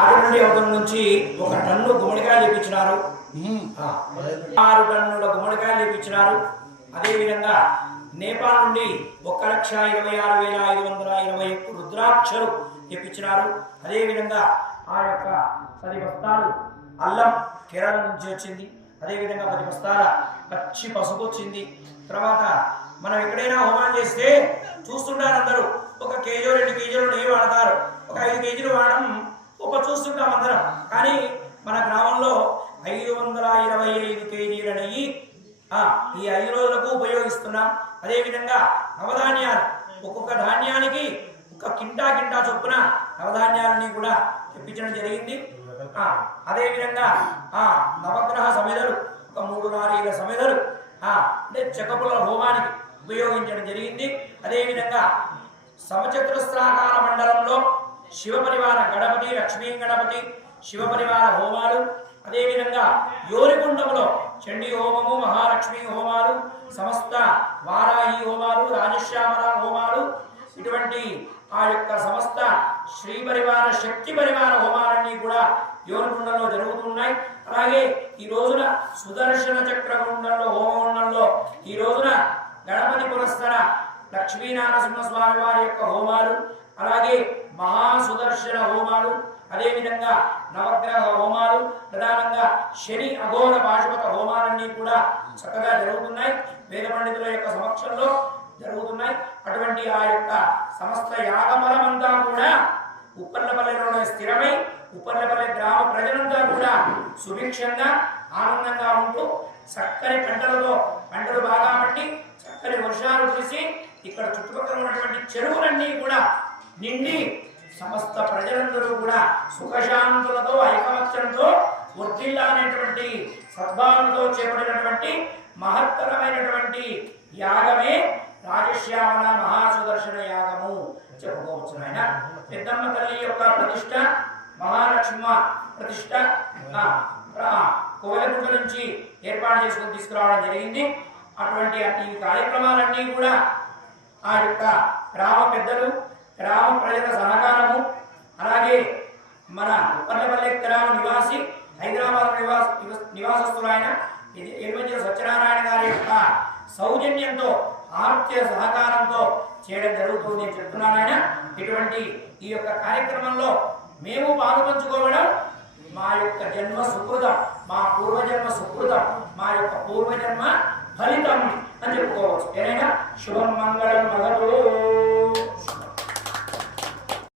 ఆదిరెడ్డి అవతల నుంచి 1 టన్ను గుమ్మడికాయలు ఇప్పించినారు. 6 టన్నుల గుమ్మడికాయలు ఇప్పించినారు. అదేవిధంగా నేపాల్ నుండి 1,26,521 రుద్రాక్షలు తెప్పించినారు. అదేవిధంగా ఆ యొక్క 10 బస్తాలు అల్లం కేరళ నుంచి వచ్చింది. అదేవిధంగా 10 బస్తాల పచ్చి పసుపు వచ్చింది. తర్వాత మనం ఎక్కడైనా హోమం చేస్తే చూస్తుంటారు అందరూ, 1 కేజీ 2 కేజీలు నెయ్యి వాడతారు, 5 కేజీలు వాడడం చూస్తుంటాం అందరం. కానీ మన గ్రామంలో 525 కేజీల నెయ్యి ఈ 5 రోజులకు ఉపయోగిస్తున్నాం. అదేవిధంగా నవధాన్యాలు ఒక్కొక్క ధాన్యానికి 1 కింటా చొప్పున నవధాన్యాలని కూడా తెప్పించడం జరిగింది. అదేవిధంగా నవగ్రహ సమిధలు 3 నారీల సమిధలు అంటే చకపుల హోమానికి ఉపయోగించడం జరిగింది. అదేవిధంగా సమచతురస్రాకార మండలంలో శివపరివార గణపతి, లక్ష్మీ గణపతి, శివపరివార హోమాలు, అదేవిధంగా యోనికుండంలో చండీ హోమము, మహాలక్ష్మి హోమాలు, సమస్త వారాహి హోమాలు, రాజశ్యామల హోమాలు, ఇటువంటి ఆ యొక్క సమస్త శ్రీ పరివార శక్తి పరివార హోమాలన్నీ కూడా యోనికుండంలో జరుగుతున్నాయి. అలాగే ఈ రోజున సుదర్శన చక్ర గుండంలో హోమగుండంలో ఈ రోజున గణపతి పురస్కర లక్ష్మీనారసింహస్వామి వారి యొక్క హోమాలు, అలాగే మహాసుదర్శన హోమాలు, అదేవిధంగా నవగ్రహ హోమాలు, ప్రధానంగా శని అఘోర పాశుపత హోమాలన్నీ కూడా చక్కగా జరుగుతున్నాయి. వేద పండితుల యొక్క సమక్షంలో జరుగుతున్నాయి. అటువంటి ఆ యొక్క సమస్త యాగమలమంతా కూడా ఉప్పర్లపల్లెలోనే స్థిరమై ఉప్పర్లపల్లె గ్రామ ప్రజలంతా కూడా సుభిక్షంగా ఆనందంగా ఉంటూ చక్కని పంటలు బాగా పండి చక్కని వర్షాలు కురిసి ఇక్కడ చుట్టుపక్కల ఉన్నటువంటి చెరువులన్నీ కూడా నిండి సమస్త ప్రజలందరూ కూడా సుఖశాంతులతో ఐకమత్యంతో వర్ధిల్లానేటువంటి సద్భావనతో చేపట్టినటువంటి మహత్తరమైనటువంటి యాగమే రాజశ్యామల మహాసుదర్శన యాగము చెప్పుకోవచ్చు. ఆయన పెద్దమ్మ తల్లి యొక్క ప్రతిష్ట, మహాలక్ష్మ ప్రతిష్ట కోవెలగుంట నుంచి ఏర్పాటు చేసుకుని తీసుకురావడం జరిగింది. అటువంటి ఈ కార్యక్రమాలన్నీ కూడా ఆ యొక్క గ్రామ పెద్దలు, గ్రామ ప్రజల సహకారము, అలాగే మన ఉప్పర్లపల్లె గ్రామ నివాసి, హైదరాబాద్ నివాసస్తులైన ఎరుమంచి సత్యనారాయణ గారి యొక్క సౌజన్యంతో ఆరోగ్య సహకారంతో చేయడం జరుగుతుంది అని చెప్తున్నాను. ఆయన ఇటువంటి ఈ యొక్క కార్యక్రమంలో మేము పాలుపంచుకోవడం మా యొక్క జన్మ సుకృతం, మా పూర్వజన్మ సుకృతం, మా యొక్క పూర్వజన్మ ఫలితం అని చెప్పుకోవచ్చు. ఏదైనా శుభం మంగళం మగతో